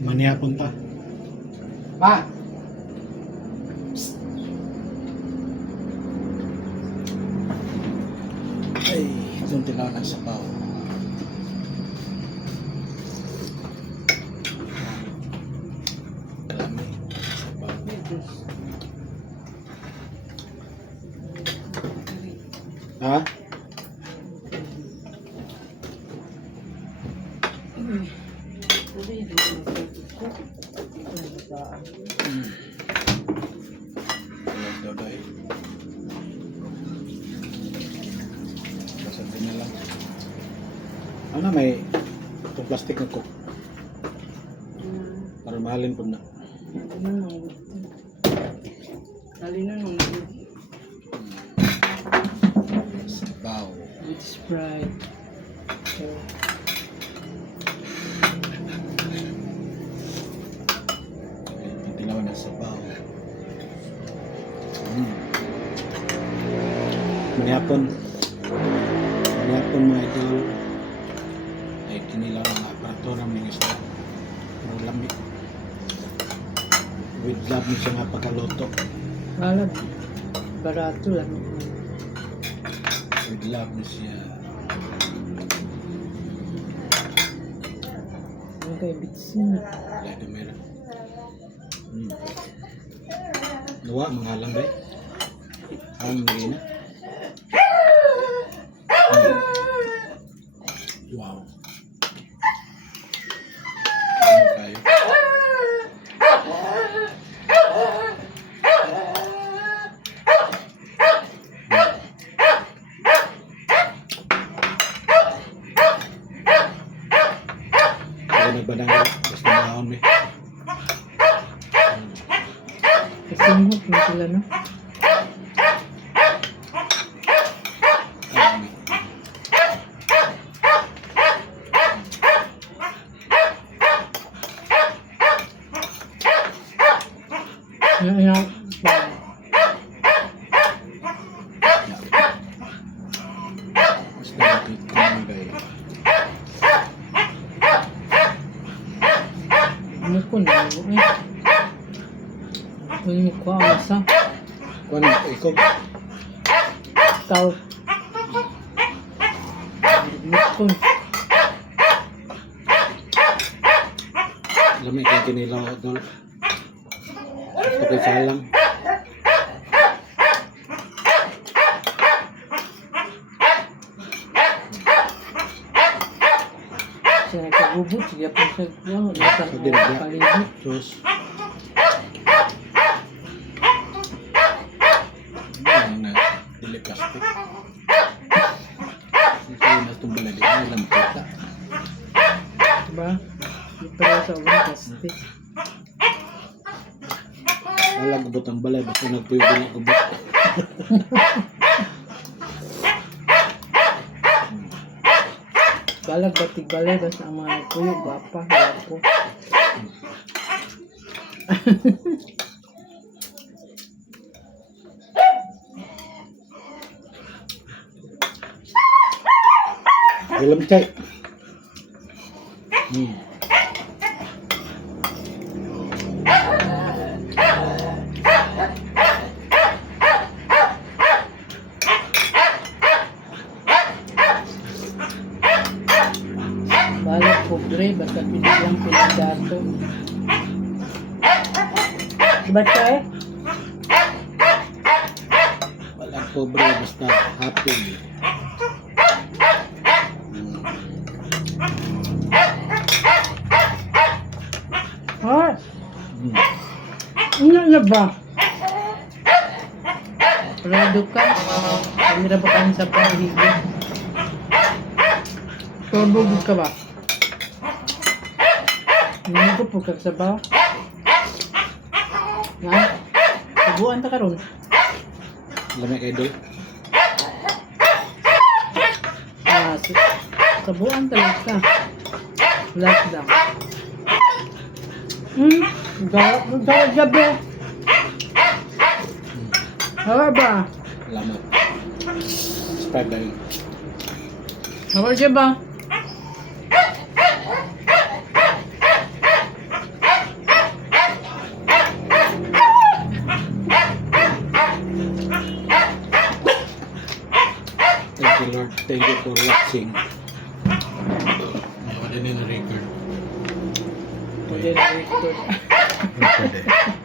Manihapon pa. Pa! Ay, itong tilaw ng sabaw. Kalami. Sabaw. Ha? Sabi na lang. Ano may itong plastic na ko? Para mahalin po na. Sabaw. With Sprite. So, Tilawan ng sabaw. Manihapon. Manihapon mga idol. Ay kinilaw ng aparatura ng isda. Pero lamig. With love mo siya nga pagkaluto. alam. Barato lang. With love mo siya. Ano kay bitsin? Lagi meron. Luwa, mga alam ba? Ang marina. Wow. Ano tayo? Kaya nagbanang basta mahon eh. Kasimhot mo sila, no? Yan. Mas natin kumagay. Ano ko na? Ano mo ko asa? Kuan ikaw Tao. Ano ko? lamig kay kinilaw dol. Ito kay salang. Siya nagkagubot. Siya po siya. Sa dinagla. Palibot. Sus. Ano na dili plastic. Ito na itong baladi. Ano lang kita. Diba? Di pala sa ulang plastic. Wala gubot ang balay. Basta nagpuyo ko na gubot. Balag batig balay. Basta ang mga nagpuyo. Bapa. Gapo. Ulam chay. Balag pobre. Basta pinilang pinagdato. Diba siya eh? Walang pobre. Basta happy. Ha? Ano na ba? Prado ka. Kamira ba kami sa pahigit? Turbog ka ba? Hindi ko po kagsabaw. Ha? Tabuan ta karon. Lamig kay dol. Ah, tabuan talaga. Lockdown. Gabi. Hawa ba? Salamat. Subscribe na yun. Hawa siya ba? you Lord. Thank you for watching. Wala din na record. Pwede na record. Record eh.